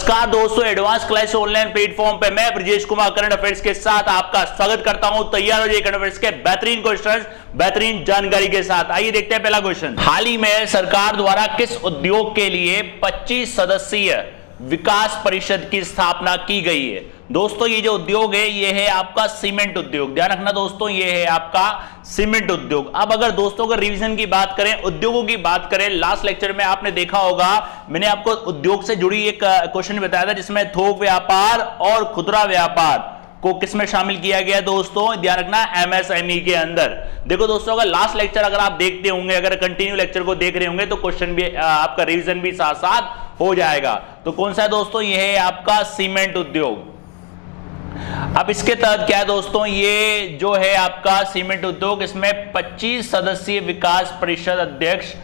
नमस्कार दोस्तों, advance class online platform पे मैं ब्रजेश कुमार करंट अफेयर्स के साथ आपका स्वागत करता हूं। तैयार हो जाइए करंट अफेयर्स के बेहतरीन क्वेश्चंस, बेहतरीन जानकारी के साथ। आइए देखते हैं पहला क्वेश्चन। हाल ही में सरकार द्वारा किस उद्योग के लिए 25 सदस्यीय विकास परिषद की स्थापना की गई है? दोस्तों ये जो उद्योग है ये है आपका सीमेंट उद्योग। ध्यान रखना दोस्तों, ये है आपका सीमेंट उद्योग। अब अगर दोस्तों अगर रिवीजन की बात करें, उद्योगों की बात करें, लास्ट लेक्चर में आपने देखा होगा मैंने आपको उद्योग से जुड़ी एक क्वेश्चन बताया था जिसमें थोक व्यापार और खुदरा व्यापार को किसमें शामिल किया गया दोस्तों? ध्यान रखना एमएसएमई के अंदर। देखो दोस्तों, अगर लास्ट लेक्चर अगर आप देखते होंगे, अगर कंटिन्यू लेक्चर को देख रहे होंगे तो क्वेश्चन भी आपका रिवीजन भी साथ साथ हो जाएगा। तो कौन सा है दोस्तों? ये है आपका सीमेंट उद्योग। अब इसके तहत क्या है दोस्तों, ये जो है आपका सीमेंट उद्योग, इसमें 25 सदस्यीय विकास परिषद अध्यक्ष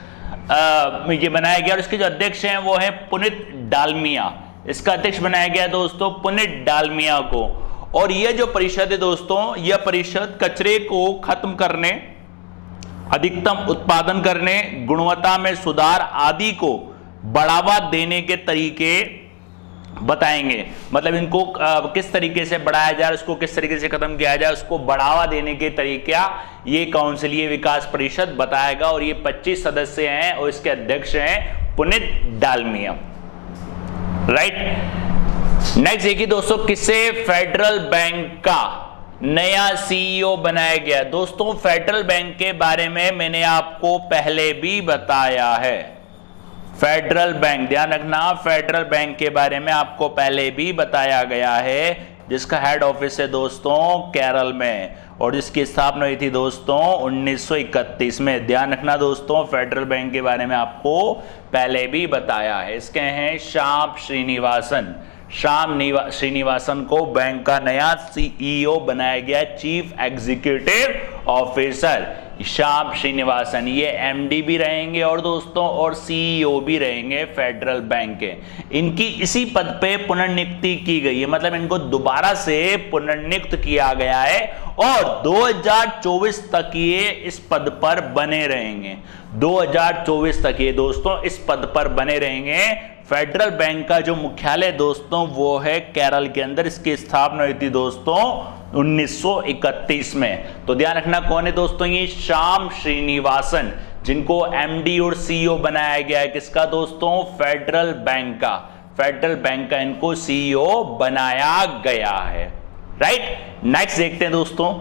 ये बनाया गया और इसके जो अध्यक्ष हैं वो है पुनीत डालमिया। इसका अध्यक्ष बनाया गया दोस्तों पुनीत डालमिया को। और यह जो परिषद है दोस्तों, यह परिषद कचरे को खत्म करने, अधिकतम उत्पादन करने, गुणवत्ता में सुधार आदि को बढ़ावा देने के तरीके बताएंगे। मतलब इनको किस तरीके से बढ़ाया जाए, उसको किस तरीके से खत्म किया जाए, उसको बढ़ावा देने के तरीका ये काउंसिलीय विकास परिषद बताएगा। और ये 25 सदस्य हैं और इसके अध्यक्ष हैं पुनीत डालमिया। राइट। नेक्स्ट देखिए दोस्तों, किसे फेडरल बैंक का नया सीईओ बनाया गया? दोस्तों फेडरल बैंक के बारे में मैंने आपको पहले भी बताया है। फेडरल बैंक, ध्यान रखना, फेडरल बैंक के बारे में आपको पहले भी बताया गया है, जिसका हेड ऑफिस है दोस्तों केरल में और जिसकी स्थापना हुई थी दोस्तों 1931 में। ध्यान रखना दोस्तों, फेडरल बैंक के बारे में आपको पहले भी बताया है। इसके हैं श्याम श्रीनिवासन। श्रीनिवासन को बैंक का नया सीईओ बनाया गया, chief executive officer Shyam Srinivasan. ये एमडी भी रहेंगे और दोस्तों और सीईओ भी रहेंगे फेडरल बैंक के। इनकी इसी पद पे पुनर्नियुक्ति की गई है, मतलब इनको दोबारा से पुनर्नियुक्त किया गया है और 2024 तक ये इस पद पर बने रहेंगे। 2024 तक ये दोस्तों इस पद पर बने रहेंगे। फेडरल बैंक का जो मुख्यालय दोस्तों वो है केरल के अंदर। इसकी स्थापना हुई थी दोस्तों 1931 में। तो ध्यान रखना कौन है दोस्तों? ये श्याम श्रीनिवासन, जिनको एमडी और सीईओ बनाया गया है। किसका दोस्तों? फेडरल बैंक का। फेडरल बैंक का इनको सीईओ बनाया गया है। राइट। नेक्स्ट देखते हैं दोस्तों।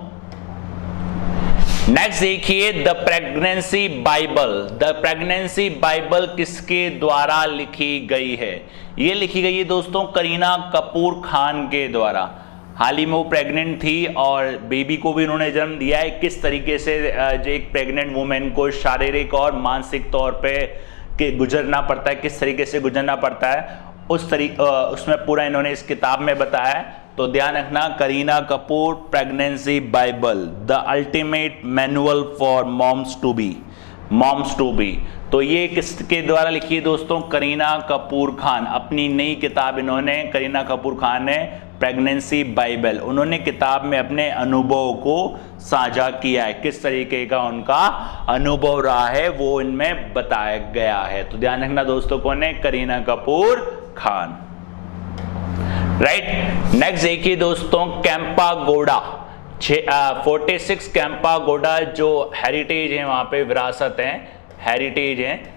नेक्स्ट देखिए, the pregnancy bible. The pregnancy Bible किसके द्वारा लिखी गई है? ये लिखी गई है दोस्तों करीना कपूर खान के द्वारा। हाल ही में वो प्रेग्नेंट थी और बेबी को भी उन्होंने जन्म दिया है। किस तरीके से जो एक प्रेग्नेंट वुमेन को शारीरिक और मानसिक तौर पे गुजरना पड़ता है, किस तरीके से गुजरना पड़ता है, उसमें पूरा इन्होंने इस किताब में बताया है। तो ध्यान रखना, Kareena Kapoor pregnancy bible, the ultimate manual for moms to be. Moms to be, तो ये किसके द्वारा लिखी है दोस्तों? करीना कपूर खान। अपनी नई किताब इन्होंने, करीना कपूर खान ने, प्रेगनेंसी बाइबल, उन्होंने किताब में अपने अनुभव को साझा किया है। किस तरीके का उनका अनुभव रहा है वो इनमें बताया गया है। तो ध्यान रखना दोस्तों, कौन है? करीना कपूर खान। राइट। नेक्स्ट देखिए दोस्तों, कैंपा गोडा 46 कैंपा गोडा जो हेरिटेज है, वहां पे विरासत है, हेरिटेज है,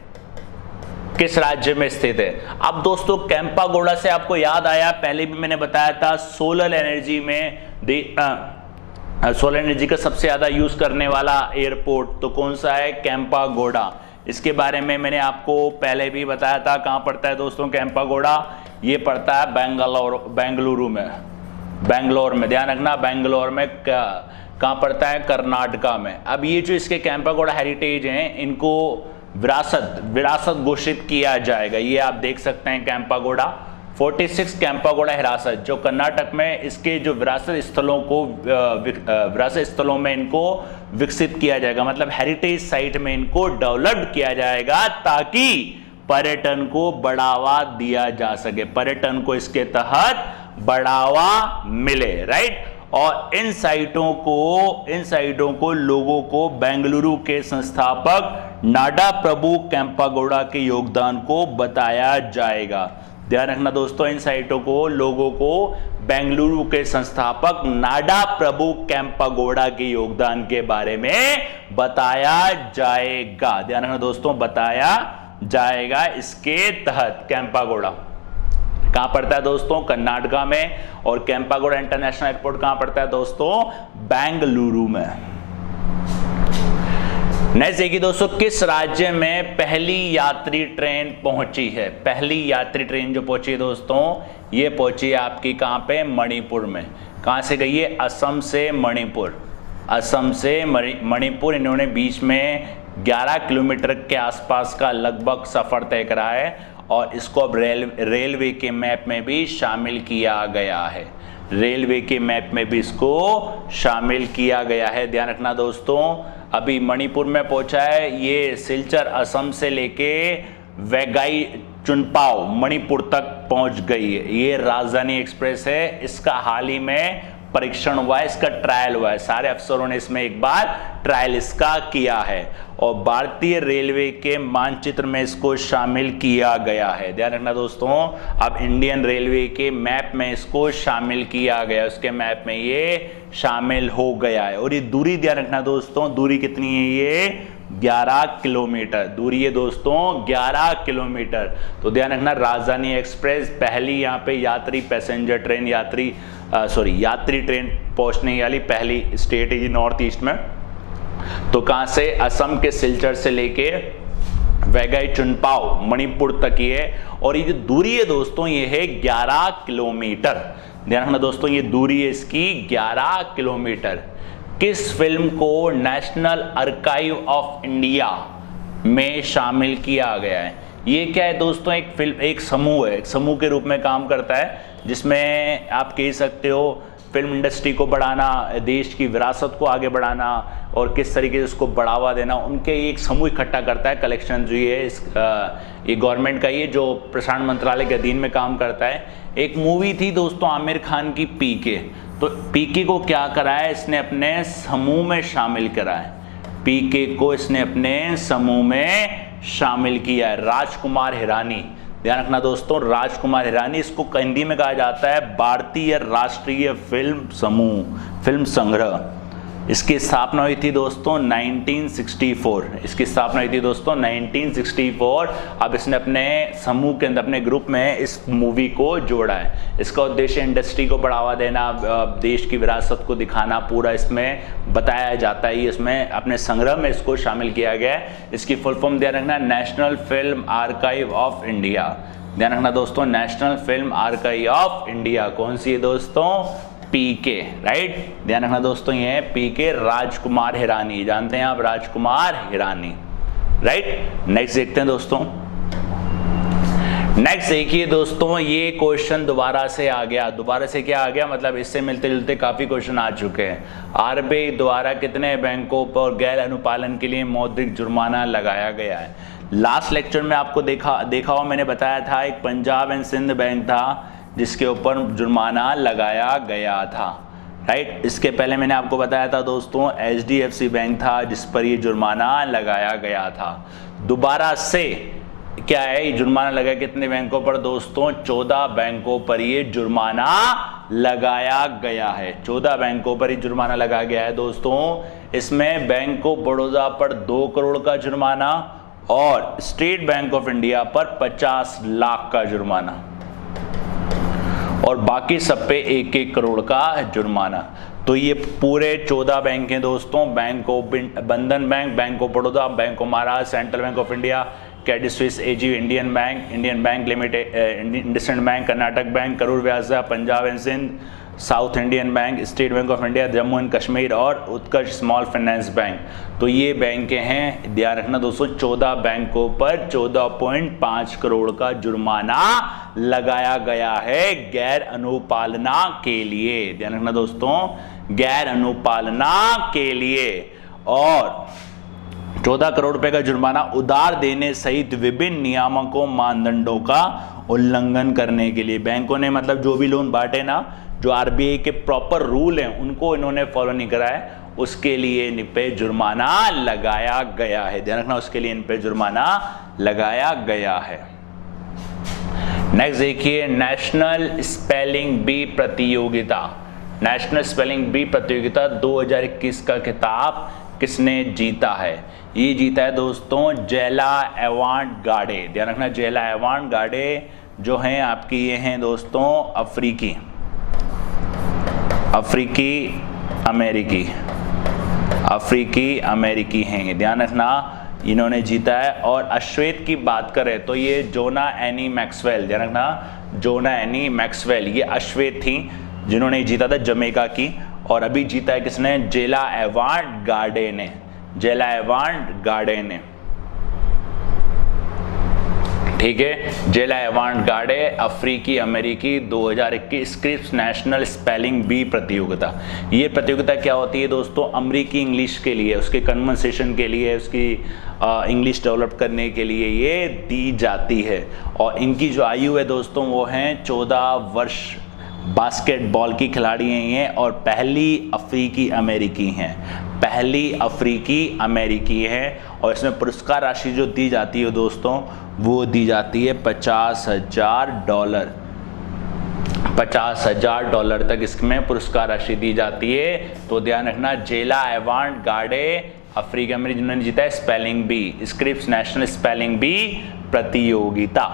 किस राज्य में स्थित है? अब दोस्तों कैंपा गोडा से आपको याद आया, पहले भी मैंने बताया था सोलर एनर्जी में सोलर एनर्जी का सबसे ज्यादा यूज करने वाला एयरपोर्ट तो कौन सा है? कैंपा गोडा। इसके बारे में मैंने आपको पहले भी बताया था। कहां पड़ता है दोस्तों कैंपा गोडा? ये पड़ता है बेंगलुरु में, बेंगलोर में। ध्यान रखना, बेंगलोर में। कहां पड़ता है? कर्नाटका में। अब ये जो इसके कैंपा गोडा हेरिटेज हैं, इनको विरासत घोषित किया जाएगा। ये आप देख सकते हैं कैंपा गोडा 46 कैंपा गोडा हिरासत, जो कर्नाटक में इसके जो विरासत स्थलों में इनको विकसित किया जाएगा, मतलब हेरिटेज साइट में इनको डेवलप किया जाएगा ताकि पर्यटन को बढ़ावा दिया जा सके, पर्यटन को इसके तहत बढ़ावा मिले। राइट। और इन साइटों को लोगों को बेंगलुरु के संस्थापक नाडा प्रभु केम्पागौड़ा के योगदान को बताया जाएगा। ध्यान रखना दोस्तों, इन साइटों को लोगों को बेंगलुरु के संस्थापक नाडा प्रभु केम्पेगौड़ा के योगदान के बारे में बताया जाएगा। ध्यान रखना दोस्तों, बताया जाएगा इसके तहत। केम्पेगौड़ा कहां पड़ता है दोस्तों? कर्नाटका में। और केम्पेगौड़ा इंटरनेशनल एयरपोर्ट कहां पड़ता है दोस्तों? बेंगलुरु में। नेक्स्ट देखिए दोस्तों, किस राज्य में पहली यात्री ट्रेन पहुंची है? पहली यात्री ट्रेन जो पहुंची है दोस्तों, ये पहुंची है आपकी कहां पे? मणिपुर में। कहां से गई है? असम से मणिपुर। असम से मणिपुर इन्होंने बीच में 11 किलोमीटर के आसपास का लगभग सफर तय करा है और इसको अब रेलवे के मैप में भी शामिल किया गया है। रेलवे के मैप में भी इसको शामिल किया गया है। ध्यान रखना दोस्तों, अभी मणिपुर में पहुंचा है, ये सिलचर असम से लेके वैगाई चुनपाओ मणिपुर तक पहुंच गई है। ये राजधानी एक्सप्रेस है, इसका हाल ही में परीक्षण हुआ है, इसका ट्रायल हुआ है। सारे अफसरों ने इसमें एक बार ट्रायल इसका किया है और भारतीय रेलवे के मानचित्र में इसको शामिल किया गया है। ध्यान रखना दोस्तों, अब इंडियन रेलवे के मैप में इसको शामिल किया गया, उसके मैप में ये शामिल हो गया है। और ये दूरी ध्यान रखना दोस्तों, दूरी कितनी है? ये 11 किलोमीटर दूरी है दोस्तों, 11 किलोमीटर। तो ध्यान रखना, राजधानी एक्सप्रेस पहली यहाँ पे यात्री पैसेंजर ट्रेन यात्री ट्रेन पहुंचने वाली पहली स्टेट है ये नॉर्थ ईस्ट में। तो कहां से? असम के सिलचर से लेके वैगाई चुनपाओ मणिपुर तक ये है। और ये जो दूरी है दोस्तों, ये है 11 किलोमीटर। ध्यान रखना दोस्तों, ये दूरी है इसकी 11 किलोमीटर। किस फिल्म को नेशनल आर्काइव ऑफ इंडिया में शामिल किया गया है? ये क्या है दोस्तों? एक फिल्म, एक समूह है, एक समूह के रूप में काम करता है, जिसमें आप कह सकते हो फिल्म इंडस्ट्री को बढ़ाना, देश की विरासत को आगे बढ़ाना और किस तरीके से उसको बढ़ावा देना, उनके एक समूह इकट्ठा करता है। कलेक्शन जो ये ये गवर्नमेंट का, ये जो प्रसारण मंत्रालय के अधीन में काम करता है। एक मूवी थी दोस्तों आमिर खान की, पीके। तो पीके को क्या करा है इसने? अपने समूह में शामिल करा है। पीके को इसने अपने समूह में शामिल किया है। राजकुमार हिरानी, ध्यान रखना दोस्तों, राजकुमार हिरानी, इसको हिंदी में कहा जाता है भारतीय राष्ट्रीय फिल्म समूह, फिल्म संग्रह। इसकी स्थापना हुई थी दोस्तों 1964। इसकी स्थापना हुई थी दोस्तों 1964। अब इसने अपने समूह के अंदर, अपने ग्रुप में इस मूवी को जोड़ा है। इसका उद्देश्य इंडस्ट्री को बढ़ावा देना, देश की विरासत को दिखाना, पूरा इसमें बताया जाता है। इसमें अपने संग्रह में इसको शामिल किया गया है। इसकी फुल फॉर्म ध्यान रखना, national film archive of India. ध्यान रखना दोस्तों, national film archive of India. कौन सी है दोस्तों? पीके, राइट। ध्यान रखना दोस्तों, ये है पीके, राजकुमार हिरानी। जानते हैं आप राजकुमार हिरानी, राइट। नेक्स्ट देखते हैं दोस्तों। नेक्स्ट देखिए दोस्तों, ये क्वेश्चन दोबारा से आ गया। दोबारा से क्या आ गया? मतलब इससे मिलते जुलते काफी क्वेश्चन आ चुके हैं। आरबीआई द्वारा कितने बैंकों पर गैर अनुपालन के लिए मौद्रिक जुर्माना लगाया गया है? लास्ट लेक्चर में आपको देखा हुआ मैंने बताया था, एक पंजाब एंड सिंध बैंक था जिसके ऊपर जुर्माना लगाया गया था, राइट। इसके पहले मैंने आपको बताया था दोस्तों HDFC बैंक था जिस पर ये जुर्माना लगाया गया था। दोबारा से क्या है, ये जुर्माना लगा कितने बैंकों पर दोस्तों? 14 बैंकों पर ये जुर्माना लगाया गया है। 14 बैंकों पर ये जुर्माना लगाया गया है दोस्तों। इसमें बैंक ऑफ बड़ौदा पर 2 करोड़ का जुर्माना और स्टेट बैंक ऑफ इंडिया पर 50 लाख का जुर्माना और बाकी सब पे 1-1 करोड़ का जुर्माना। तो ये पूरे 14 बैंक हैं दोस्तों। Bank of Bandhan Bank, Bank of Baroda, Bank of Maharashtra, Central Bank of India, Credit Suisse AG, Indian Bank Limited, IndusInd Bank, Karnataka Bank, Karur Vysya, Punjab and Sind, South Indian Bank, State Bank of India, Jammu and Kashmir और उत्कर्ष स्मॉल फाइनेंस बैंक। तो ये बैंकें हैं। ध्यान रखना दोस्तों, 14 बैंकों पर 14.5 करोड़ का जुर्माना लगाया गया है गैर अनुपालना के लिए। ध्यान रखना दोस्तों, गैर अनुपालना के लिए। और 14 करोड़ रुपए का जुर्माना उधार देने सहित विभिन्न नियामकों मानदंडों का उल्लंघन करने के लिए। बैंकों ने मतलब जो भी लोन बांटे ना, जो आरबीआई के प्रॉपर रूल हैं उनको इन्होंने फॉलो नहीं करा है, उसके लिए इन पे जुर्माना लगाया गया है। ध्यान रखना, उसके लिए इन पे जुर्माना लगाया गया है। नेक्स्ट देखिए नेशनल स्पेलिंग बी प्रतियोगिता। नेशनल स्पेलिंग बी प्रतियोगिता 2021 का खिताब किसने जीता है? ये जीता है दोस्तों जेला एवांट-गार्डे। ध्यान रखना जेला एवांट-गार्डे जो हैं आपकी ये हैं दोस्तों अफ्रीकी अमेरिकी हैं, ध्यान रखना इन्होंने जीता है। और अश्वेत की बात करें तो ये जोना एनी मैक्सवेल, ध्यान रखना जोना एनी मैक्सवेल ये अश्वेत थी जिन्होंने जीता था जमैका की। और अभी जीता है किसने? जेला एवांट-गार्डे ने, जेला एवांट-गार्डे ने, ठीक है। जेला एवांट-गार्डे अफ्रीकी अमेरिकी 2021 स्क्रिप्स नेशनल स्पेलिंग बी प्रतियोगिता। ये प्रतियोगिता क्या होती है दोस्तों? अमेरिकी इंग्लिश के लिए, उसके कन्वर्सेशन के लिए, उसकी इंग्लिश डेवलप करने के लिए ये दी जाती है। और इनकी जो आयु है दोस्तों वो हैं 14 वर्ष। बास्केटबॉल की खिलाड़ी हैं ये और पहली अफ्रीकी अमेरिकी हैं, पहली अफ्रीकी अमेरिकी है। और इसमें पुरस्कार राशि जो दी जाती है दोस्तों वो दी जाती है $50,000, $50,000 तक इसमें पुरस्कार राशि दी जाती है। तो ध्यान रखना जेला एवांट-गार्डे अफ्रीका में जिन्होंने जीता है spelling bee, Scripps National Spelling Bee प्रतियोगिता,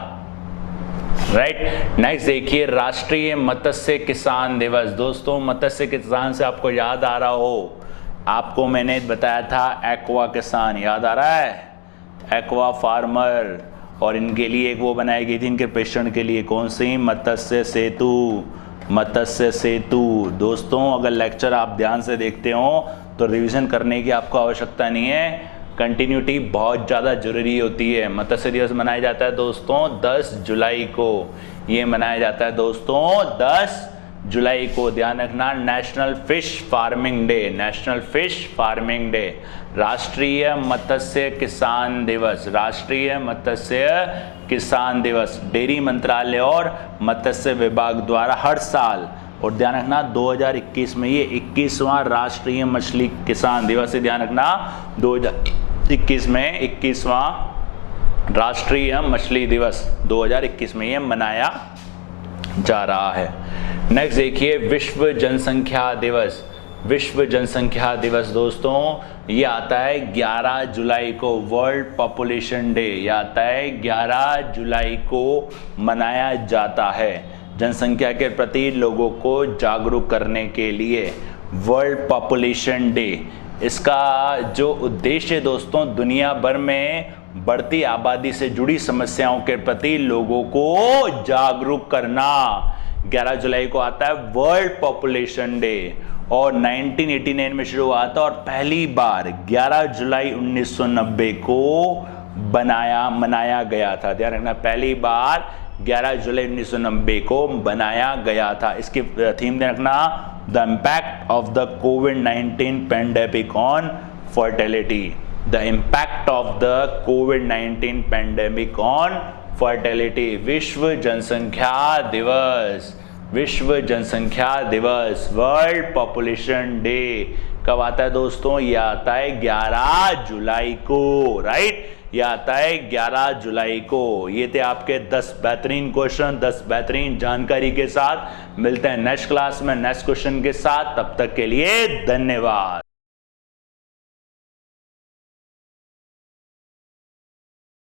राइट। नेक्स्ट देखिए राष्ट्रीय मत्स्य किसान दिवस। दोस्तों मत्स्य किसान से आपको याद आ रहा हो, आपको मैंने बताया था एक्वा किसान, याद आ रहा है? Aqua farmer. और इनके लिए एक वो बनाई गई थी इनके पेशेंट के लिए, कौन सी? मत्स्य सेतु, मत्स्य सेतु। दोस्तों अगर लेक्चर आप ध्यान से देखते हो तो रिवीजन करने की आपको आवश्यकता नहीं है, कंटिन्यूटी बहुत ज़्यादा जरूरी होती है। मत्स्य दिवस मनाया जाता है दोस्तों 10 जुलाई को, ये मनाया जाता है दोस्तों 10 जुलाई को, ध्यान रखना। National fish farming day, national fish farming day, राष्ट्रीय मत्स्य किसान दिवस, राष्ट्रीय मत्स्य किसान दिवस डेयरी मंत्रालय और मत्स्य विभाग द्वारा हर साल। और ध्यान रखना 2021 में ये 21वां राष्ट्रीय मछली किसान दिवस है, ध्यान रखना 2021 में 21वां राष्ट्रीय मछली दिवस 2021 में ये मनाया जा रहा है। नेक्स्ट देखिए विश्व जनसंख्या दिवस। विश्व जनसंख्या दिवस दोस्तों ये आता है 11 जुलाई को, वर्ल्ड पॉपुलेशन डे, ये आता है 11 जुलाई को मनाया जाता है जनसंख्या के प्रति लोगों को जागरूक करने के लिए, वर्ल्ड पॉपुलेशन डे। इसका जो उद्देश्य है दोस्तों दुनिया भर में बढ़ती आबादी से जुड़ी समस्याओं के प्रति लोगों को जागरूक करना। 11 जुलाई को आता है वर्ल्ड पॉपुलेशन डे और 1989 में शुरू हुआ था और पहली बार 11 जुलाई 1990 को मनाया गया था। ध्यान रखना पहली बार 11 जुलाई 1990 को बनाया गया था। इसकी थीम ध्यान रखना the impact of the covid pandemic on fertility, the impact of the covid pandemic on fertility. विश्व जनसंख्या दिवस, विश्व जनसंख्या दिवस, वर्ल्ड पॉपुलेशन डे कब आता है दोस्तों? ये आता है 11 जुलाई को, राइट, ये आता है 11 जुलाई को। ये थे आपके 10 बेहतरीन क्वेश्चन, 10 बेहतरीन जानकारी के साथ। मिलते हैं नेक्स्ट क्लास में नेक्स्ट क्वेश्चन के साथ, तब तक के लिए धन्यवाद।